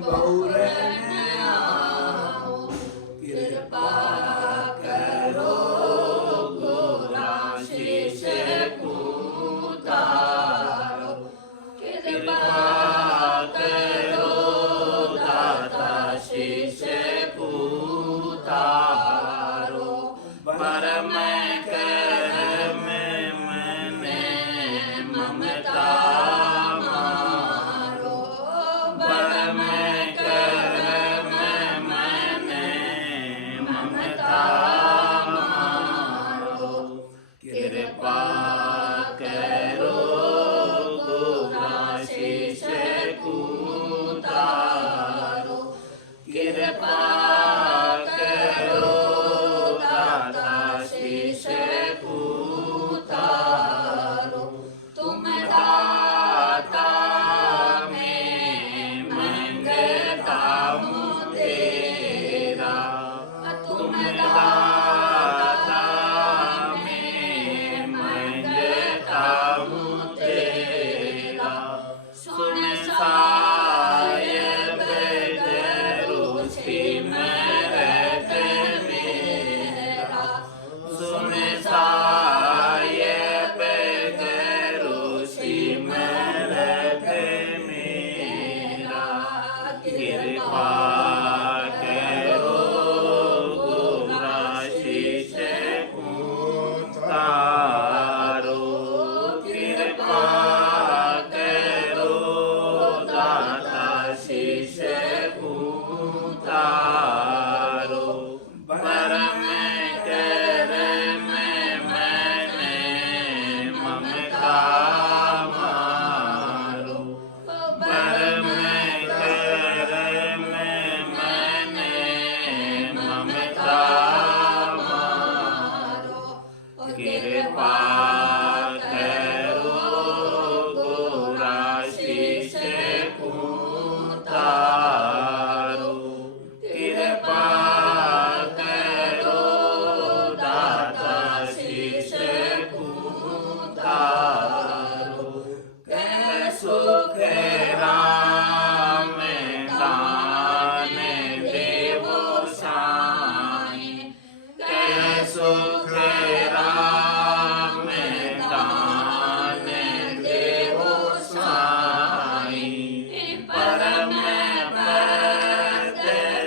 बहुरन आओ, कृपा करो गुराशीष उतारो, कृपा करो दाता शीश उतारो, परम कर में मने ममता मारो, परम कर में मने ममता मारो, कृपा करो गुराशीष उतारो, कृपा करो दाता शीश उतारो, तुम दाता में मंगता हूँ तेरा, तुम दाता में मंगता हूँ तेरा, सुन साहिब दरुस्ती मरद मेरा, सुन साहिब दरुस्ती मरद मेरा, कृपा करो गुराशीष उतारो, कृपा करो दाता शीश उतारो, परम कर में मने ममता मारो, परम कर में मने ममता मारो, कृपा करो गुराशीष उतारो, कृपा करो दाता शीश उतारो, कह सुख राम दान देवो साईं, कह सुख राम दान देवो साईं, परम पद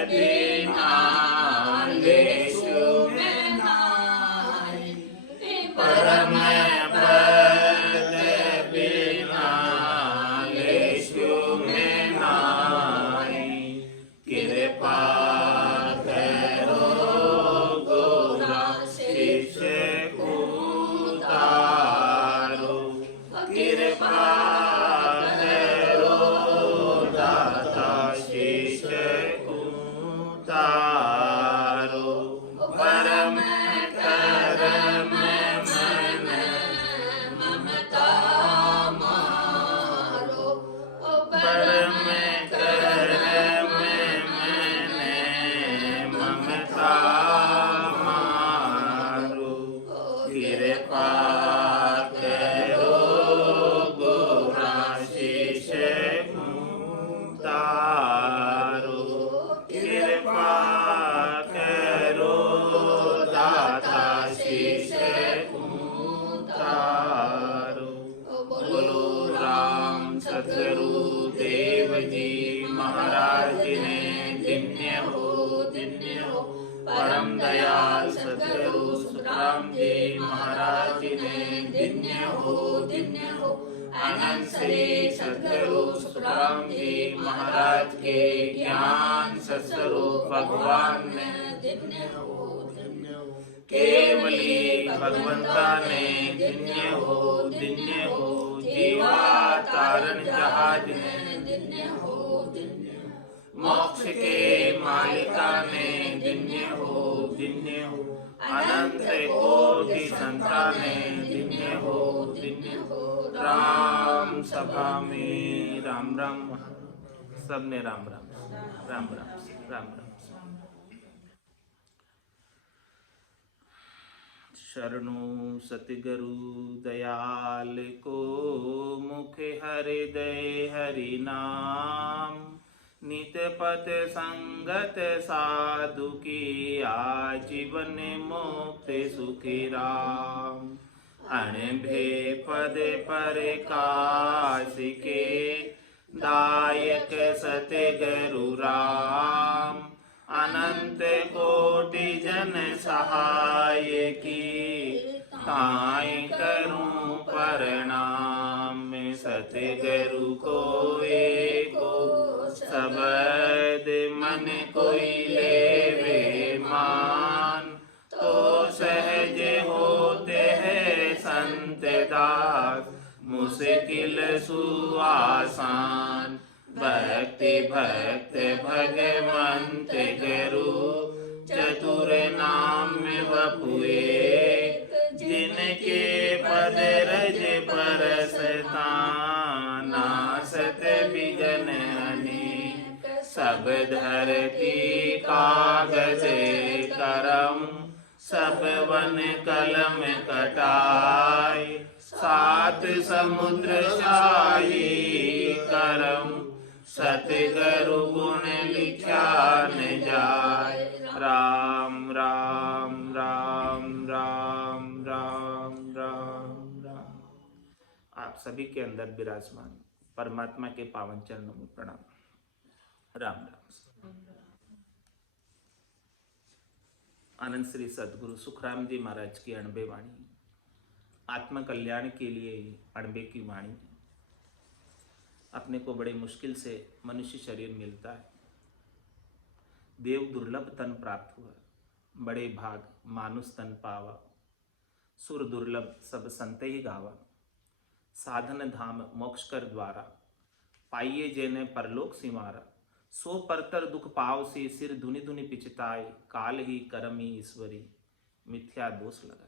बिना लेशु में नाई, परम पद बिना लेशु में नाई, कृपा करो गुराशीष उतारो, कृपा करो दाता शीश उतारो, परम कर में मने ममता मारो, परम कर में मने ममता मारो, कृपा करो गुराशीष उतारो, कृपा करो दाता शीश उतारो, बोलो राम सतगुरु देव जी महाराज ने धन्य हो परम दयाल सतगुरु सुखराम जी महाराज ने धन्य हो अनंत श्री सतगुरु सुखराम जी महाराज के ज्ञान सत्स्वरूप भगवान ने धन्य हो, केवली भगवंता ने धन्य हो, जीवा तारण जहाज ने धन्य हो, मोक्ष के मालिका ने धन्य हो, अनंत कोटि संताने धन्य हो, राम सभा में राम राम, सबने राम राम राम राम राम राम। शरणु सतगुरु दयाल को, मुख हृदय हरि नाम, नित पथ संगत साधु की, आजीवन मुक्त सुखी राम। अणभे पद प्रकाश के, दायक सतगुरु राम। अनंत कोटि जन सहाय की, ताई करूं प्रणाम। सतगुरु को एको शब्द मन कोई लेवे मान, तो सहज होते हैं संत दास, मुश्किल सुआसान। भक्ति भक्त भगवंत गुरु, चतुर नाम वपुए। जिनके पद रज परसता, नासत बिघन अनेक। सब धरती कागज करम, सब वन कलम कटाय। सात समुद्र शाही करम, सतगुरु गुण लिखा न जाय। राम राम राम राम राम राम राम। आप सभी के अंदर विराजमान परमात्मा के पावन चरणों में प्रणाम। राम राम। आनंद श्री सदगुरु सुखराम जी महाराज की अणबे वाणी, आत्म कल्याण के लिए अणबे की वाणी। अपने को बड़े मुश्किल से मनुष्य शरीर मिलता है, देव दुर्लभ तन प्राप्त हुआ, बड़े भाग मानुष तन पावा। सुर दुर्लभ सब संत ही गावा, साधन धाम मोक्ष कर द्वारा। पाइये जेने परलोक सिमारा, सो परतर दुख पाव से। सिर धुनि धुनि पिचताए, काल ही करम ही ईश्वरी, मिथ्या दोष लगा।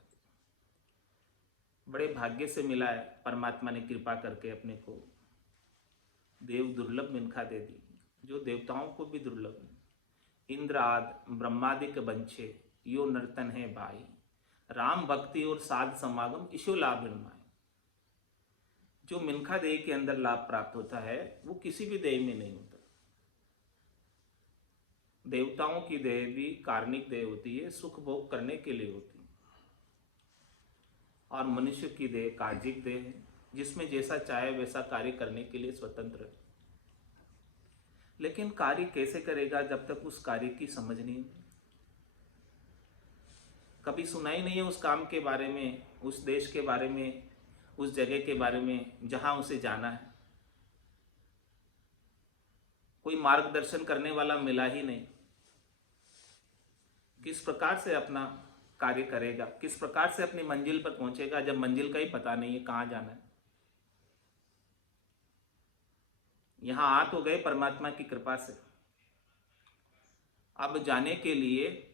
बड़े भाग्य से मिला है, परमात्मा ने कृपा करके अपने को देव दुर्लभ मिनखा दे दी, जो देवताओं को भी दुर्लभ है। इंद्र आद ब्रह्मादिक बंछे, यो नर्तन है भाई। राम भक्ति और साध समागम, ईशो लाभ निर्माय। जो मिनखा देह के अंदर लाभ प्राप्त होता है, वो किसी भी देह में नहीं होता। देवताओं की देह भी कार्मिक देह होती है, सुख भोग करने के लिए होती है। और मनुष्य की देह कार्जिक देह है, जिसमें जैसा चाहे वैसा कार्य करने के लिए स्वतंत्र है। लेकिन कार्य कैसे करेगा जब तक उस कार्य की समझ नहीं, कभी सुना ही नहीं है उस काम के बारे में, उस देश के बारे में, उस जगह के बारे में जहां उसे जाना है। कोई मार्गदर्शन करने वाला मिला ही नहीं। किस प्रकार से अपना कार्य करेगा, किस प्रकार से अपनी मंजिल पर पहुंचेगा, जब मंजिल का ही पता नहीं है कहां जाना है। यहां आ तो गए परमात्मा की कृपा से, अब जाने के लिए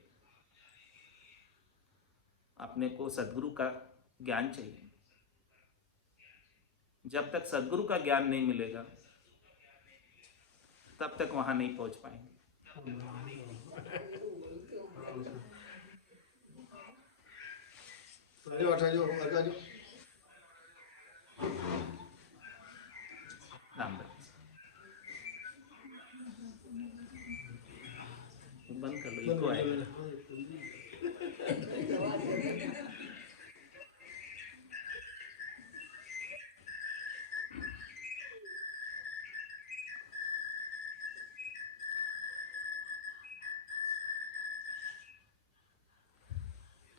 अपने को सद्गुरु का ज्ञान चाहिए। जब तक सद्गुरु का ज्ञान नहीं मिलेगा, तब तक वहां नहीं पहुंच पाएंगे। राम बंद कर लो, इको आएगा।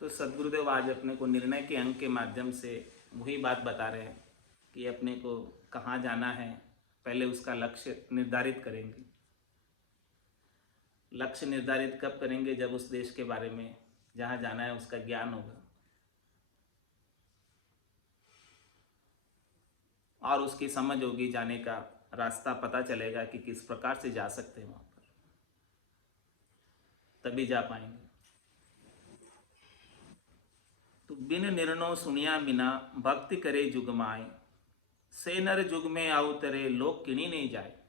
तो सद्गुरुदेव आज अपने को निर्णय के अंक के माध्यम से वही बात बता रहे हैं कि अपने को कहाँ जाना है। पहले उसका लक्ष्य निर्धारित करेंगे। लक्ष्य निर्धारित कब करेंगे? जब उस देश के बारे में जहाँ जाना है उसका ज्ञान होगा और उसकी समझ होगी, जाने का रास्ता पता चलेगा कि किस प्रकार से जा सकते हैं वहाँ पर, तभी जा पाएंगे। तो बिन निर्णय सुनिया बिना भक्ति करे जुगमाए, से नर जुग में अवतरे लोग किणी नहीं जाए।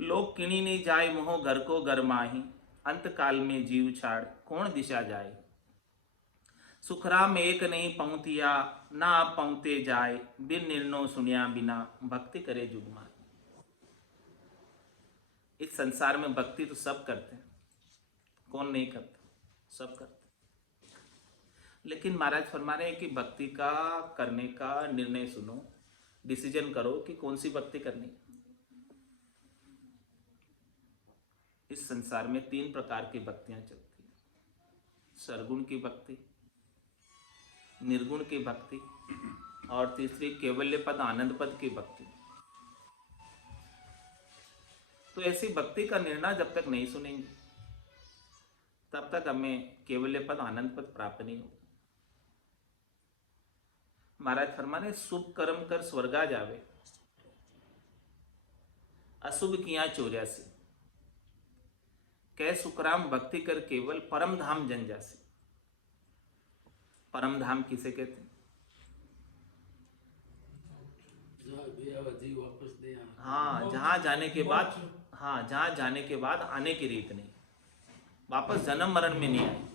लोग किणी नहीं जाए मोह घर को घर माही, अंत काल में जीव छाड़ कौन दिशा जाए। सुखराम एक नहीं पहुंतिया ना पहुंते जाए, बिन निर्णय सुनिया बिना भक्ति करे जुगमाए। इस संसार में भक्ति तो सब करते हैं, कौन नहीं करता, सब करते। लेकिन महाराज फरमा रहे हैं कि भक्ति का करने का निर्णय सुनो, डिसीजन करो कि कौन सी भक्ति करनी। इस संसार में 3 प्रकार की भक्तियां चलती हैं, सरगुण की भक्ति, निर्गुण की भक्ति और तीसरी केवल्य पद आनंद पद की भक्ति। तो ऐसी भक्ति का निर्णय जब तक नहीं सुनेंगे तब तक हमें केवल्य पद आनंद पद प्राप्त नहीं होगा। महाराज फरमाने शुभ कर्म कर स्वर्गा जावे, अशुभ किया 84, कह सुखराम भक्ति कर केवल परम धाम जन जासे। परम धाम किसे कहते हैं? हाँ, जहां जाने के बाद, हाँ जहां जाने के बाद आने की रीत नहीं, वापस जन्म मरण में नहीं आए,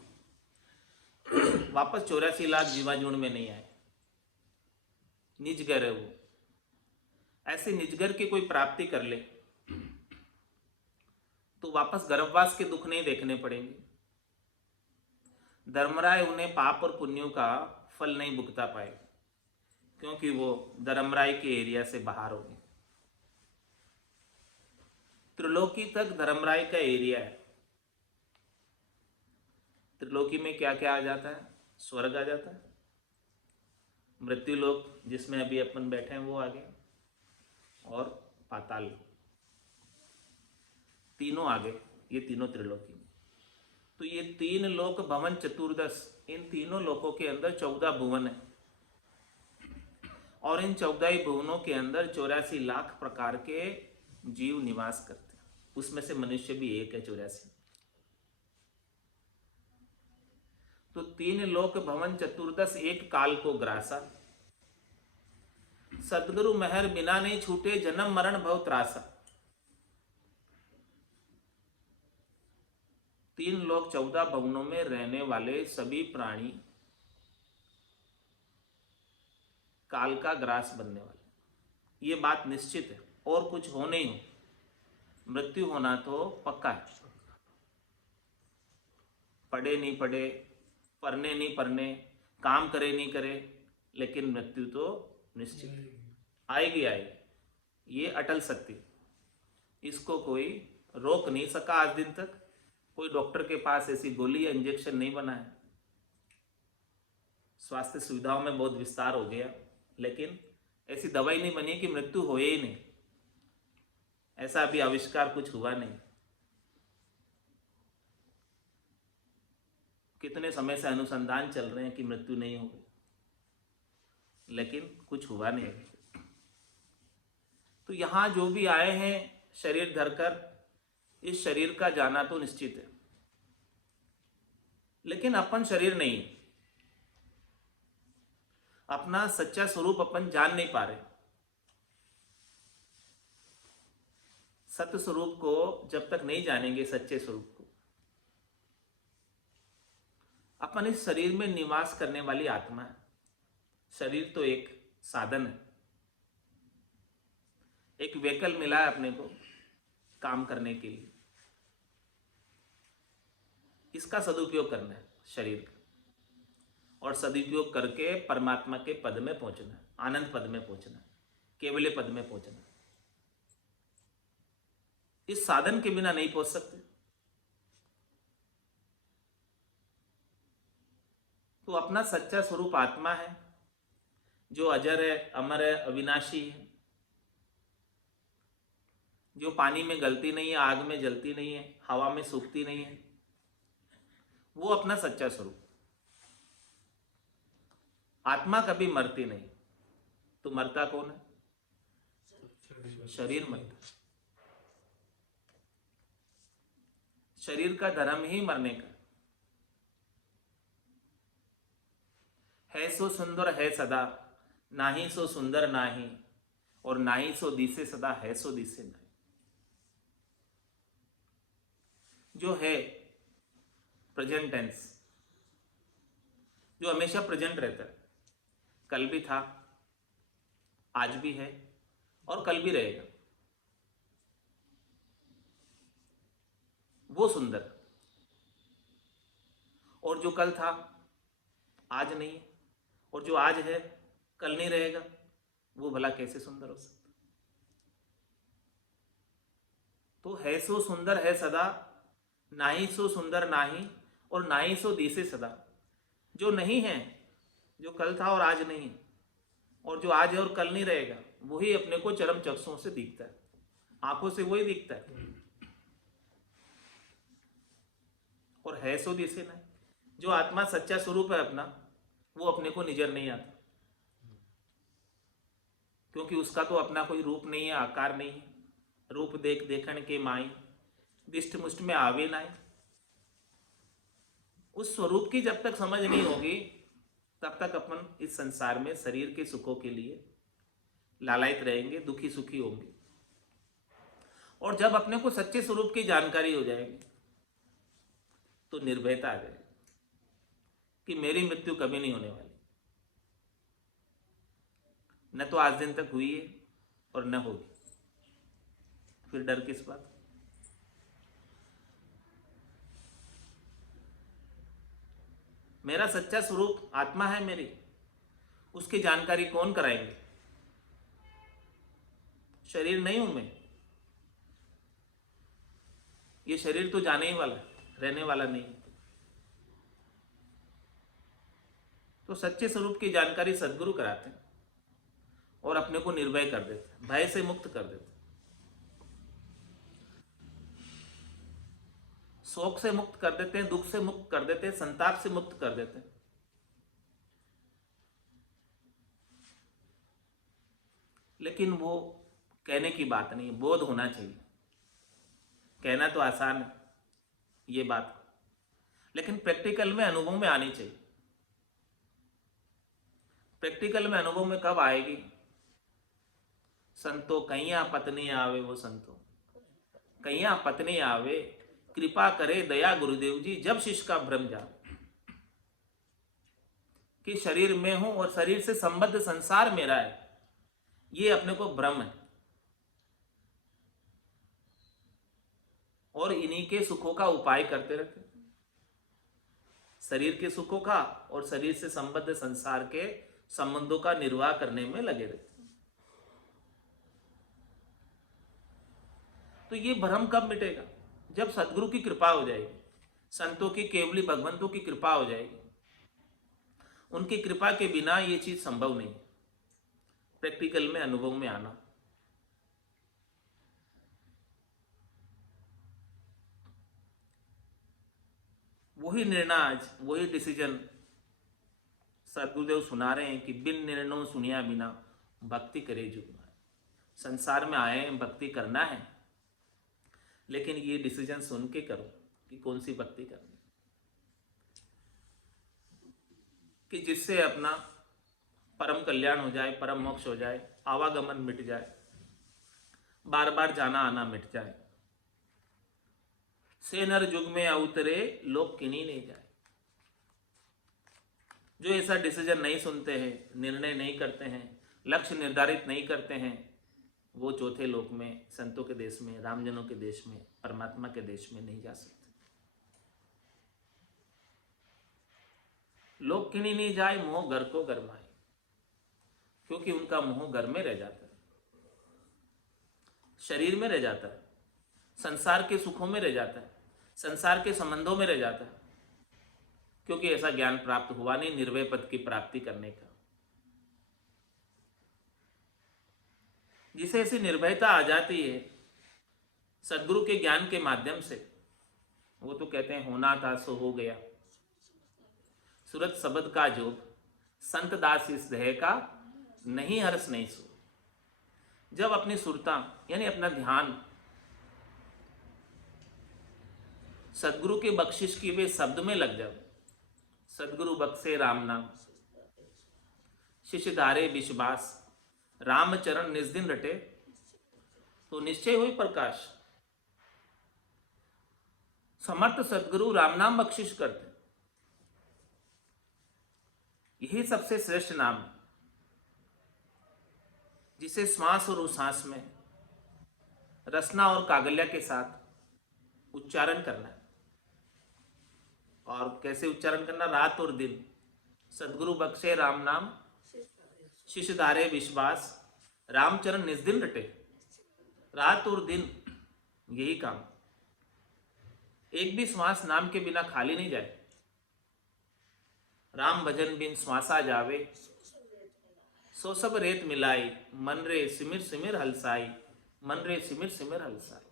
वापस 84 लाख जीवाजूण में नहीं आए, निजगर है वो। ऐसे निजगर की कोई प्राप्ति कर ले तो वापस गर्भवास के दुख नहीं देखने पड़ेंगे। धर्मराय उन्हें पाप और पुण्यों का फल नहीं भुगता पाए, क्योंकि वो धर्मराय के एरिया से बाहर हो गए। त्रिलोकी तक धर्मराय का एरिया है। त्रिलोकी में क्या क्या आ जाता है? स्वर्ग आ जाता है, मृत्यु लोक जिसमें अभी अपन बैठे हैं वो आ गया, और पाताल, तीनों आ गए, ये तीनों त्रिलोकी। तो ये 3 लोक भवन चतुर्दश, इन तीनों लोकों के अंदर 14 भुवन है, और इन 14 भुवनों के अंदर 84 लाख प्रकार के जीव निवास करते हैं। उसमें से मनुष्य भी एक है, 84। तो 3 लोक भवन चतुर्दश एक काल को ग्रासा, सदगुरु मेहर बिना नहीं छूटे जन्म मरण भव त्रासा। 3 लोक 14 भवनों में रहने वाले सभी प्राणी काल का ग्रास बनने वाले, ये बात निश्चित है, और कुछ हो नहीं हो, मृत्यु होना तो पक्का है। पढ़े नहीं पढ़े, पढ़ने नहीं पढ़ने, काम करे नहीं करे, लेकिन मृत्यु तो निश्चित आएगी आएगी, ये अटल सत्य, इसको कोई रोक नहीं सका आज दिन तक। कोई डॉक्टर के पास ऐसी गोली या इंजेक्शन नहीं बना है। स्वास्थ्य सुविधाओं में बहुत विस्तार हो गया, लेकिन ऐसी दवाई नहीं बनी कि मृत्यु हो ही नहीं, ऐसा अभी आविष्कार कुछ हुआ नहीं। कितने समय से अनुसंधान चल रहे हैं कि मृत्यु नहीं होगी, लेकिन कुछ हुआ नहीं। तो यहां जो भी आए हैं शरीर धरकर, इस शरीर का जाना तो निश्चित है, लेकिन अपन शरीर नहीं, अपना सच्चा स्वरूप अपन जान नहीं पा रहे। सत्य स्वरूप को जब तक नहीं जानेंगे, सच्चे स्वरूप को, अपन इस शरीर में निवास करने वाली आत्मा है। शरीर तो एक साधन है, एक व्हीकल मिला है अपने को काम करने के लिए, इसका सदुपयोग करना है शरीर का, और सदुपयोग करके परमात्मा के पद में पहुंचना है, आनंद पद में पहुंचना है, केवल्य पद में पहुंचना है। इस साधन के बिना नहीं पहुंच सकते। तो अपना सच्चा स्वरूप आत्मा है, जो अजर है, अमर है, अविनाशी है, जो पानी में गलती नहीं है, आग में जलती नहीं है, हवा में सूखती नहीं है, वो अपना सच्चा स्वरूप। आत्मा कभी मरती नहीं। तो मरता कौन है? शरीर मरता। शरीर का धर्म ही मरने का है। सो सुंदर है सदा, नाही सो सुंदर नाही, और नाही सो दिसे सदा, है सो दिसे नहीं। जो है प्रेजेंट टेंस, जो हमेशा प्रेजेंट रहता है, कल भी था, आज भी है, और कल भी रहेगा। वो सुंदर, और जो कल था आज नहीं है, और जो आज है कल नहीं रहेगा, वो भला कैसे सुंदर हो सकता। तो है सो सुंदर है सदा, नाही सो सुंदर नाही, और नाही सो दिसे सदा। जो नहीं है, जो कल था और आज नहीं, और जो आज है और कल नहीं रहेगा, वही अपने को चरम चक्षुओं से दिखता है, आंखों से वही दिखता है। और है सो दिसे नहीं, जो आत्मा सच्चा स्वरूप है अपना, वो अपने को नजर नहीं आता, क्योंकि उसका तो अपना कोई रूप नहीं है, आकार नहीं है। रूप देख देखण के माई, दिष्ट मुष्ट में आवे नाई। उस स्वरूप की जब तक समझ नहीं होगी, तब तक अपन इस संसार में शरीर के सुखों के लिए लालायित रहेंगे, दुखी सुखी होंगे। और जब अपने को सच्चे स्वरूप की जानकारी हो जाएगी, तो निर्भयता आ जाएगी कि मेरी मृत्यु कभी नहीं होने वाली, न तो आज दिन तक हुई है और न होगी। फिर डर किस बात। मेरा सच्चा स्वरूप आत्मा है मेरी, उसकी जानकारी कौन कराएंगे। शरीर नहीं हूं मैं, ये शरीर तो जाने ही वाला, रहने वाला नहीं। तो सच्चे स्वरूप की जानकारी सद्गुरु कराते हैं और अपने को निर्भय कर देते हैं, भय से मुक्त कर देते हैं, शोक से मुक्त कर देते हैं, दुख से मुक्त कर देते हैं, संताप से मुक्त कर देते हैं। लेकिन वो कहने की बात नहीं, बोध होना चाहिए। कहना तो आसान है ये बात, लेकिन प्रैक्टिकल में अनुभव में आनी चाहिए। प्रैक्टिकल में अनुभव में कब आएगी। संतो कैया पत्नी आवे, वो संतो कैया पत्नी आवे, कृपा करे दया गुरुदेव जी, जब शिष्य का भ्रम जाए। कि शरीर में हूं और शरीर से संबद्ध संसार मेरा है, ये अपने को भ्रम है, और इन्हीं के सुखों का उपाय करते रहते, शरीर के सुखों का और शरीर से संबद्ध संसार के संबंधों का निर्वाह करने में लगे रहते। तो ये भ्रम कब मिटेगा। जब सदगुरु की कृपा हो जाएगी, संतों की, केवली भगवंतों की कृपा हो जाएगी। उनकी कृपा के बिना ये चीज संभव नहीं। प्रैक्टिकल में अनुभव में आना। वही निर्णय आज, वही डिसीजन सदगुरुदेव सुना रहे हैं कि बिन निर्णयों सुनिया बिना भक्ति करे जुग माए। संसार में आए हैं, भक्ति करना है, लेकिन ये डिसीजन सुन के करो कि कौन सी भक्ति करनी, कि जिससे अपना परम कल्याण हो जाए, परम मोक्ष हो जाए, आवागमन मिट जाए, बार बार जाना आना मिट जाए। से नर युग में अवतरे, लोग किन्हीं नहीं जाए। जो ऐसा डिसीजन नहीं सुनते हैं, निर्णय नहीं करते हैं, लक्ष्य निर्धारित नहीं करते हैं, वो चौथे लोक में, संतों के देश में, रामजनों के देश में, परमात्मा के देश में नहीं जा सकते। लोग किन्हीं नहीं जाए, मोह घर को गरमाए, क्योंकि उनका मोह घर में रह जाता है, शरीर में रह जाता है, संसार के सुखों में रह जाता है, संसार के संबंधों में रह जाता है, क्योंकि ऐसा ज्ञान प्राप्त हुआ नहीं निर्भय पद की प्राप्ति करने का। जिसे ऐसी निर्भयता आ जाती है सदगुरु के ज्ञान के माध्यम से, वो तो कहते हैं होना था सो हो गया, सूरत शब्द का जोग, संत दास इस देह का, नहीं हर्ष नहीं सो। जब अपनी सुरता यानी अपना ध्यान सदगुरु के बख्शिश की वे शब्द में लग जाए, सदगुरु बख्शे राम नाम, शिष्य धारे विश्वास, रामचरण निज दिन रटे, तो निश्चय हुई प्रकाश। समर्थ सदगुरु राम नाम बख्शिश करते, यही सबसे श्रेष्ठ नाम है, जिसे श्वास और उश्वास में रसना और कागल्या के साथ उच्चारण करना है। और कैसे उच्चारण करना? रात और दिन। सदगुरु बख्शे राम नाम, शिष्य धारे विश्वास, रामचरण निस्दिन रटे। रात और दिन यही काम। एक भी श्वास नाम के बिना खाली नहीं जाए। राम भजन बिन श्वासा जावे, सो सब रेत मिलाई, मन रे सिमिर सिमिर हलसाई, मन रे सिमिर सिमिर हलसाई।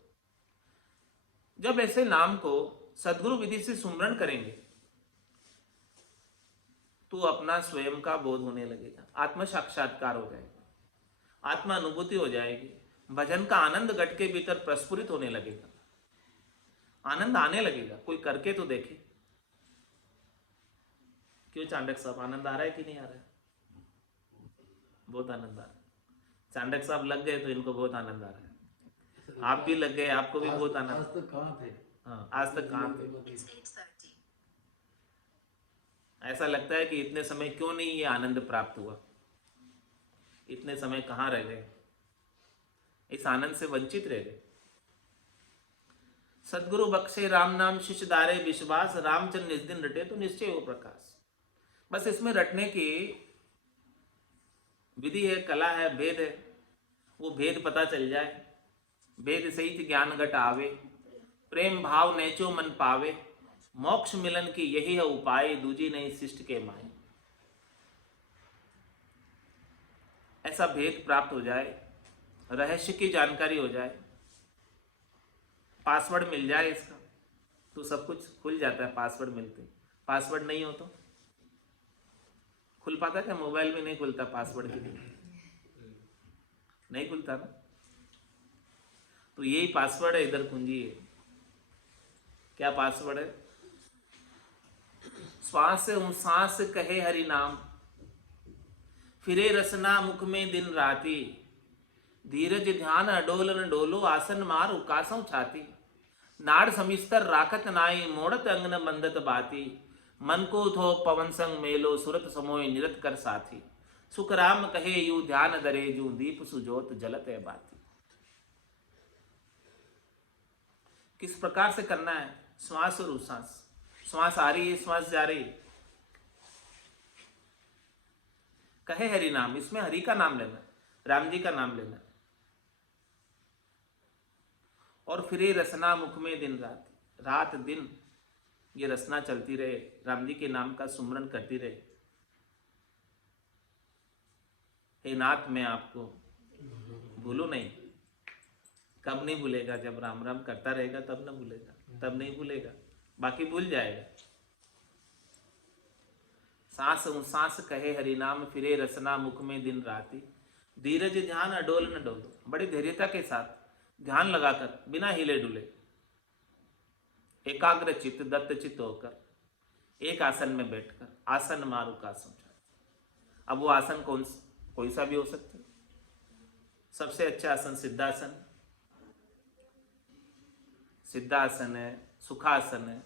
जब ऐसे नाम को सदगुरु विधि से सुमरण करेंगे तो अपना स्वयं का बोध होने लगेगा, आत्म साक्षात्कार हो जाएगा, आत्मा अनुभूति हो जाएगी, भजन का आनंद घट के भीतर प्रस्फुरित होने लगेगा, आनंद आने लगेगा। कोई करके तो देखे। क्यों चांडक साहब, आनंद आ रहा है कि नहीं आ रहा है? बहुत आनंद आ रहा है। चांडक साहब लग गए तो इनको बहुत आनंद आ रहा है। आप भी लग गए, आपको भी बहुत आनंद। आज तक कहाँ थे? हाँ, आज तक कहाँ थे? ऐसा लगता है कि इतने समय क्यों नहीं ये आनंद प्राप्त हुआ, इतने समय कहाँ रह गए, इस आनंद से वंचित रह गए। सदगुरु बख्शे राम नाम, शिष्य धारे विश्वास, रामचंद्र निज दिन रटे तो निश्चय हो प्रकाश। बस इसमें रटने की विधि है, कला है, भेद है। वो भेद पता चल जाए, भेद सहित ज्ञान घट आवे, प्रेम भाव नेचो मन पावे, मोक्ष मिलन की यही है उपाय, दूजी नहीं शिष्ट के माए। ऐसा भेद प्राप्त हो जाए, रहस्य की जानकारी हो जाए, पासवर्ड मिल जाए इसका, तो सब कुछ खुल जाता है। पासवर्ड मिलते, पासवर्ड नहीं हो तो खुल पाता क्या? मोबाइल में नहीं खुलता पासवर्ड के लिए, नहीं खुलता ना। तो यही पासवर्ड है, इधर कुंजी है। क्या पासवर्ड है? श्वास सांस कहे हरि नाम, फिरे रसना मुख में दिन राती, धीरज ध्यान अडोल न डोलो, आसन मार उकासों छाती, नाड़ समिस्तर राखत नाई, मोड़त अंग न बंदत बाती, मन को थो पवन संग मेलो, सुरत समोय निरत कर साथी, सुख राम कहे यू ध्यान दरे, जू दीप सुजोत जलत है बाती। किस प्रकार से करना है? श्वास और उश्वास, श्वास आ रही है, श्वास जा रही है, कहे हरि नाम, इसमें हरि का नाम लेना, राम जी का नाम लेना। और फिर ये रसना मुख में दिन रात, रात दिन ये रसना चलती रहे, राम जी के नाम का सुमरन करती रहे। हे नाथ मैं आपको भूलू नहीं। कब नहीं भूलेगा? जब राम राम करता रहेगा तब ना भूलेगा, तब नहीं भूलेगा, बाकी भूल जाएगा। सांस सांस कहे हरि नाम, फिरे रसना मुख में दिन राती, धीरज ध्यान अडोल न डोलो। बड़ी धैर्यता के साथ ध्यान लगाकर, बिना हिले डुले, एकाग्र चित्त दत्त चित्त होकर एक आसन में बैठकर, आसन मारू का समझा। अब वो आसन कोई सा भी हो सकता है। सबसे अच्छा आसन सिद्धासन, सिद्धासन है, सुखासन है,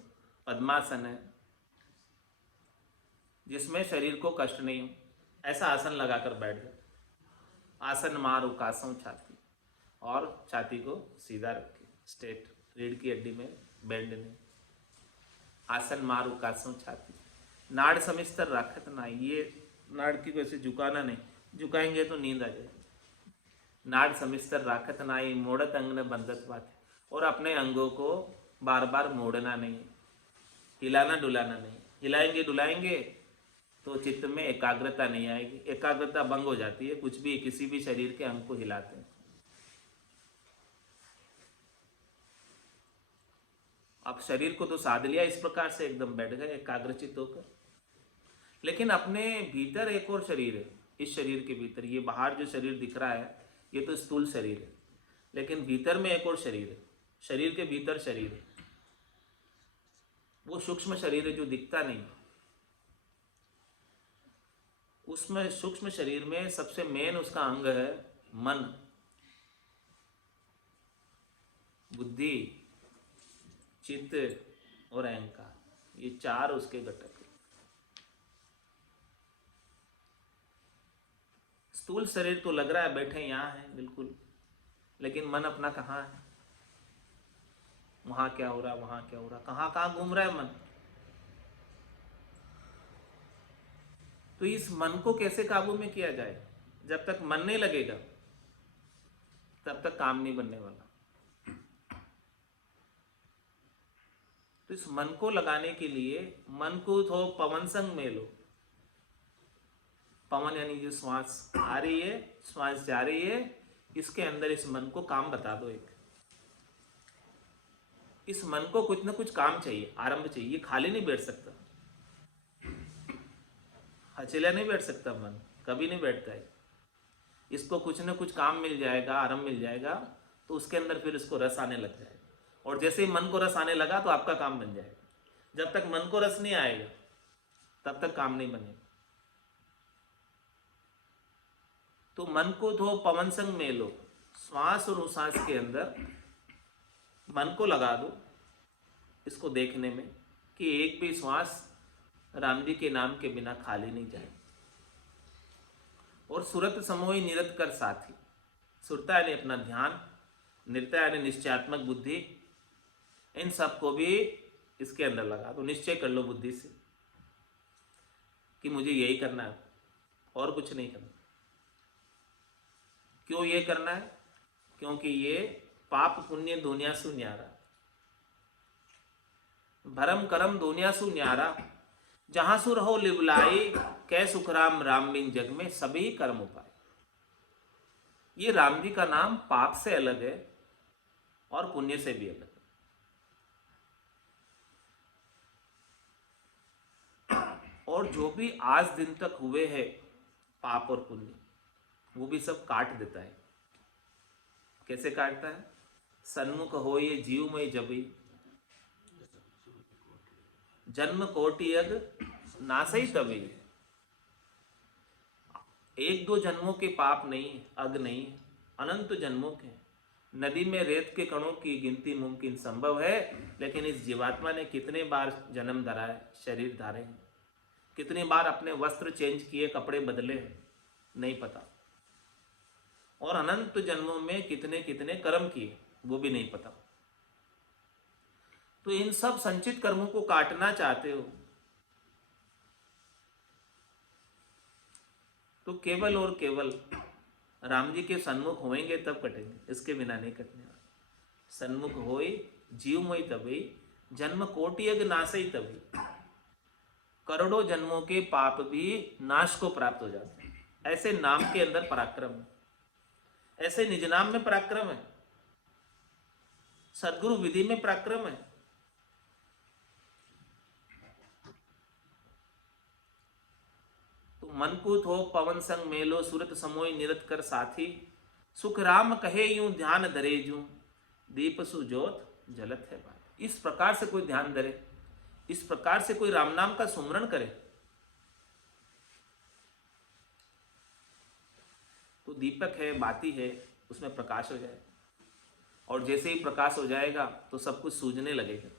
पद्मासन है, जिसमें शरीर को कष्ट नहीं हो, ऐसा आसन लगाकर बैठ जाओ। आसन मार उकासों छाती, और छाती को सीधा रखें, स्ट्रेट, रीढ़ की हड्डी में बेंड नहीं। आसन मार उकासों छाती, नाड़ समिस्तर राखत ना, ये नाड़ की वैसे झुकाना नहीं, झुकाएंगे तो नींद आ जाएगी। नाड़ समिस्तर राखत नाई, मोड़त अंग न बंधत बात। और अपने अंगों को बार बार मोड़ना नहीं, हिलाना डुलाना नहीं। हिलाएंगे डुलाएंगे तो चित्त में एकाग्रता नहीं आएगी, एकाग्रता भंग हो जाती है कुछ भी, किसी भी शरीर के अंग को हिलाते हैं। अब शरीर को तो साध लिया, इस प्रकार से एकदम बैठ गए एकाग्रचित होकर, लेकिन अपने भीतर एक और शरीर है। इस शरीर के भीतर, ये बाहर जो शरीर दिख रहा है ये तो स्थूल शरीर है, लेकिन भीतर में एक और शरीर है। शरीर के भीतर शरीर है, वो सूक्ष्म शरीर है जो दिखता नहीं। उसमें सूक्ष्म शरीर में सबसे मेन उसका अंग है मन, बुद्धि, चित्त और अहंकार, ये चार उसके घटक है। स्थूल शरीर तो लग रहा है बैठे यहाँ है बिल्कुल, लेकिन मन अपना कहाँ है? वहां क्या हो रहा, वहां क्या हो रहा, कहाँ कहाँ घूम रहा है मन। तो इस मन को कैसे काबू में किया जाए? जब तक मन नहीं लगेगा तब तक काम नहीं बनने वाला। तो इस मन को लगाने के लिए मन को तो पवन संग में लो। पवन यानी जो श्वास आ रही है, श्वास जा रही है, इसके अंदर इस मन को काम बता दो। एक इस मन को कुछ ना कुछ काम चाहिए, आरंभ चाहिए। ये खाली नहीं बैठ सकता, अकेला नहीं बैठ सकता मन, कभी नहीं बैठता है। इसको कुछ ना कुछ काम मिल जाएगा, आरंभ मिल जाएगा, तो उसके अंदर फिर इसको रस आने लग जाएगा। और जैसे ही मन को रस आने लगा तो आपका काम बन जाएगा। जब तक मन को रस नहीं आएगा तब तक काम नहीं बनेगा। तो मन को तो पवन संग में लो, श्वास और उश्वास के अंदर मन को लगा दो, इसको देखने में कि एक भी श्वास राम जी के नाम के बिना खाली नहीं जाए। और सुरत समोई निरत कर साथी, सुरता यानी अपना ध्यान, निरता यानी निश्चयात्मक बुद्धि, इन सबको भी इसके अंदर लगा दो। निश्चय कर लो बुद्धि से कि मुझे यही करना है और कुछ नहीं करना। क्यों ये करना है? क्योंकि ये पाप पुण्य दुनिया सु न्यारा, भरम करम दुनिया सु न्यारा, जहां सु रहो लिवलाई, कै सुखराम राम बिन जग में सभी कर्म उपाय। ये राम जी का नाम पाप से अलग है और पुण्य से भी अलग है। और जो भी आज दिन तक हुए हैं पाप और पुण्य, वो भी सब काट देता है। कैसे काटता है? सन्मुख हो ये जीवमय जबी, जन्म कोटि अग नासई तभी। एक दो जन्मों के पाप नहीं, अग नहीं, अनंत जन्मों के। नदी में रेत के कणों की गिनती मुमकिन संभव है, लेकिन इस जीवात्मा ने कितने बार जन्म धरा है, शरीर धारे हैं, कितनी बार अपने वस्त्र चेंज किए, कपड़े बदले हैं, नहीं पता। और अनंत जन्मों में कितने कितने कर्म किए, वो भी नहीं पता। तो इन सब संचित कर्मों को काटना चाहते हो तो केवल और केवल राम जी के सन्मुख होएंगे तब कटेंगे, इसके बिना नहीं कटने वाले। सन्मुख होए जीवमय तभी, जन्म कोटि अग नासई तभी। करोड़ों जन्मों के पाप भी नाश को प्राप्त हो जाते हैं। ऐसे नाम के अंदर पराक्रम है, ऐसे निज नाम में पराक्रम है, सदगुरु विधि में पराक्रम है। तो मन को थो पवन संग मेलो, सुरत समोई निरत कर साथी, सुख राम कहे यूं ध्यान धरे जूं, दीप सुजोत जलत है बात। इस प्रकार से कोई ध्यान धरे, इस प्रकार से कोई राम नाम का सुमरण करे तो दीपक है, बाती है, उसमें प्रकाश हो जाए। और जैसे ही प्रकाश हो जाएगा तो सब कुछ सूझने लगेगा।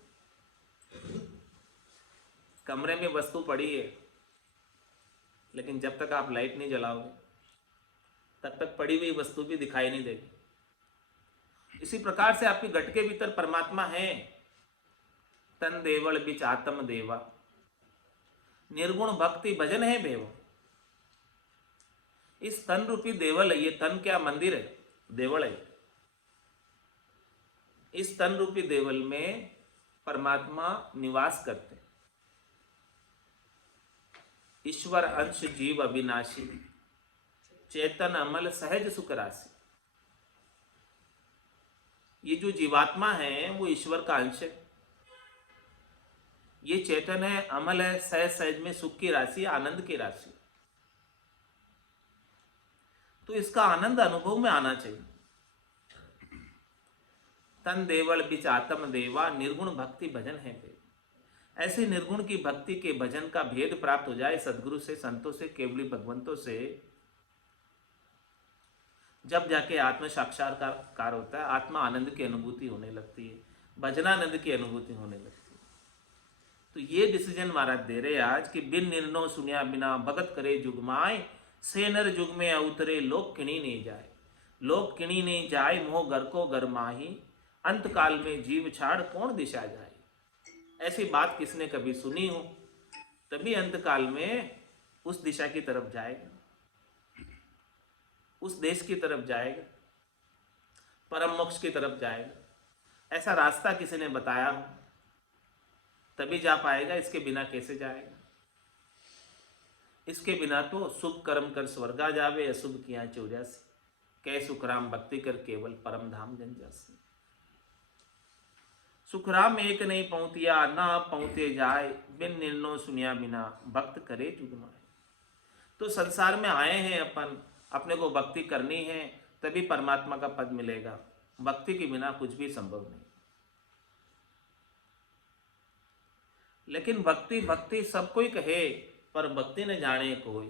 कमरे में वस्तु पड़ी है, लेकिन जब तक आप लाइट नहीं जलाओगे तब तक पड़ी हुई वस्तु भी दिखाई नहीं देगी। इसी प्रकार से आपके घट के भीतर परमात्मा है। तन देवल बिच आत्म देवा, निर्गुण भक्ति भजन है भेवा। इस तन रूपी देवल है, ये तन क्या मंदिर है, देवल है। इस तन रूपी देवल में परमात्मा निवास करते, ईश्वर अंश जीव अविनाशी, चेतन अमल सहज सुख राशि। ये जो जीवात्मा है वो ईश्वर का अंश है, ये चेतन है, अमल है, सहज सहज में सुख की राशि, आनंद की राशि। तो इसका आनंद अनुभव में आना चाहिए। तन देवल बिच आत्म देवा, निर्गुण भक्ति भजन है भेद। ऐसे निर्गुण की भक्ति के भजन का भेद प्राप्त हो जाए सदगुरु से, संतों से, केवली भगवंतों से, जब जाके आत्म साक्षात्कार होता है, आत्मा आनंद की अनुभूति होने लगती है, भजनानंद की अनुभूति होने लगती है। तो ये डिसीजन महाराज दे रहे आज कि बिन निर्णय सुनिया बिना भगत करे जुगमाए, से नर जुग में अवतरे लोक किणी नहीं जाए। लोक किणी नहीं जाए मोह घर को घर माही, अंत काल में जीव छाड़ कौन दिशा जाए। ऐसी बात किसने कभी सुनी हो, तभी अंत काल में उस दिशा की तरफ जाएगा, उस देश की तरफ जाएगा, परम मोक्ष की तरफ जाएगा। ऐसा रास्ता किसी ने बताया हो तभी जा पाएगा, इसके बिना कैसे जाएगा। इसके बिना तो शुभ कर्म कर स्वर्गा जावे, अशुभ किया चौरासी, कै सुखराम भक्ति कर केवल परम धाम जन जासी। सुखराम एक नहीं पहुंतिया, ना पहुंचे जाए, बिन निर्णय सुनिया बिना भक्त करे जुगमाए। तो संसार में आए हैं अपन, अपने को भक्ति करनी है तभी परमात्मा का पद मिलेगा, भक्ति के बिना कुछ भी संभव नहीं। लेकिन भक्ति भक्ति सब कोई कहे, पर भक्ति न जाने कोई,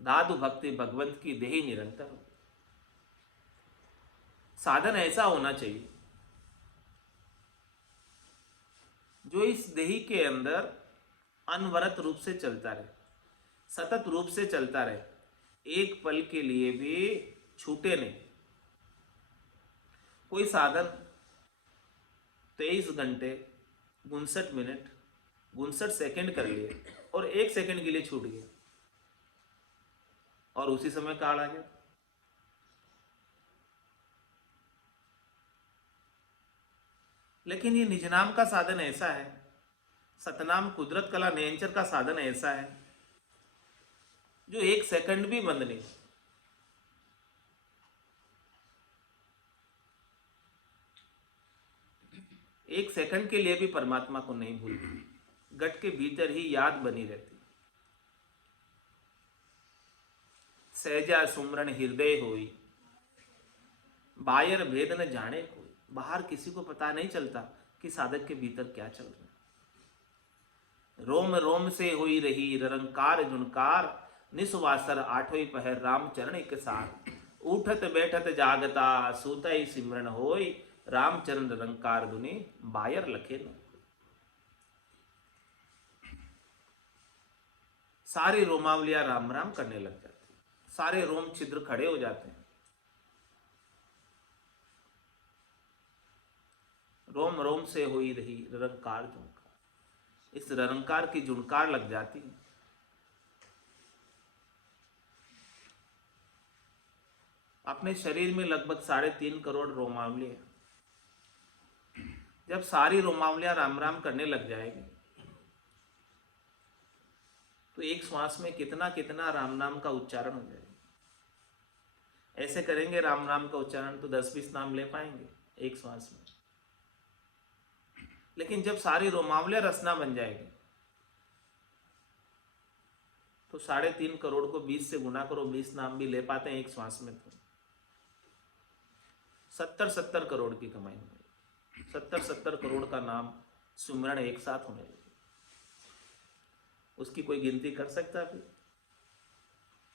दादु भक्ति भगवंत की देही निरंतर। साधन ऐसा होना चाहिए जो इस देही के अंदर अनवरत रूप से चलता रहे, सतत रूप से चलता रहे, एक पल के लिए भी छूटे नहीं। कोई साधन 23 घंटे 59 मिनट 59 सेकंड कर लिए और 1 सेकंड के लिए छूट गया और उसी समय काल आ गया। लेकिन ये निजनाम का साधन ऐसा है, सतनाम कुदरत कला नेंचर का साधन ऐसा है जो 1 सेकंड भी बंद नहीं। एक सेकंड के लिए भी परमात्मा को नहीं भूलती, गट के भीतर ही याद बनी रहती। सहजा सुमरण हृदय होई, बायर भेद न जाने कोई। बाहर किसी को पता नहीं चलता कि साधक के भीतर क्या चल रहा है। रोम रोम से हुई रही निरंकार जुनकार, निस्वासर आठों पहर राम चरण एक सार। उठत बैठत जागता सूतई सिमरन होई, रामचरण निरंकार दुनि बायर लखे न। सारी रोमावलियां राम राम करने लग जाती, सारे रोम छिद्र खड़े हो जाते हैं। रोम रोम से हुई रही निरंकार जुनकार, इस निरंकार की जुनकार लग जाती है। अपने शरीर में लगभग 3.5 करोड़ रोमावली है। जब सारी रोमावलियां राम राम करने लग जाएगी तो एक श्वास में कितना कितना राम नाम का उच्चारण हो जाएगा। ऐसे करेंगे राम नाम का उच्चारण तो 10-20 नाम ले पाएंगे एक श्वास में। लेकिन जब सारी रोमावलियां रसना बन जाएगी तो 3.5 करोड़ को 20 से गुना करो, 20 नाम भी ले पाते हैं एक श्वास में। तो 70 करोड़ की कमाई होगी, 70 करोड़ का नाम सुमरण एक साथ होने लगे। उसकी कोई गिनती कर सकता है?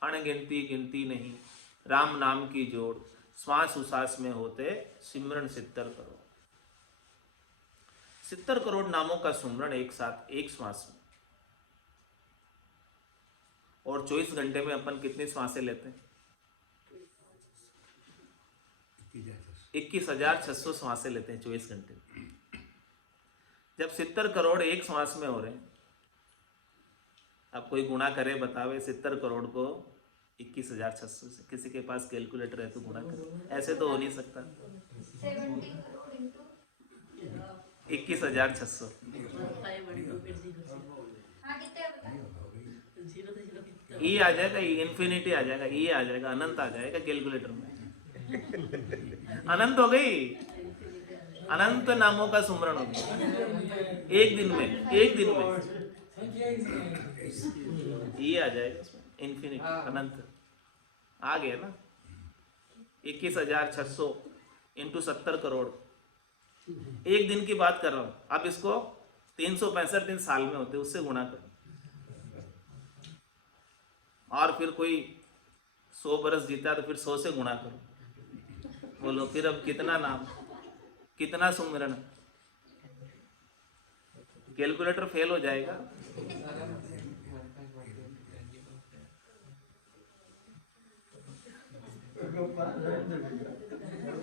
अणगिनती गिनती नहीं, राम नाम की जोड़, श्वास उश्वास में होते सिमरण 70 करोड़। 70 करोड़ नामों का सुमरण एक साथ एक श्वास में। और 24 घंटे में अपन कितनी श्वासें लेते हैं? 21,600 श्वासें लेते हैं 24 घंटे में। जब 70 करोड़ एक श्वास में हो रहे हैं, अब कोई गुणा करे, बतावे 70 करोड़ को 21,600 से। किसी के पास कैलकुलेटर है तो गुणा करे, ऐसे तो हो नहीं सकता। 21,600 ई आ जाएगा, इन्फिनिटी आ जाएगा, ई आ जाएगा, अनंत आ जाएगा कैलकुलेटर में। अनंत हो गई, अनंत नामों का सुमरण हो गया एक दिन में। एक दिन में ये आ जाएगा उसमें, इन्फिनिटी, अनंत आ गया ना। 21,600 इंटू 70 करोड़, एक दिन की बात कर रहा हूं। अब इसको 365 दिन साल में होते, उससे गुणा करो। और फिर कोई 100 बरस जीता तो फिर 100 से गुणा करो। बोलो फिर अब कितना नाम, कितना सुमिरन? कैलकुलेटर फेल हो जाएगा।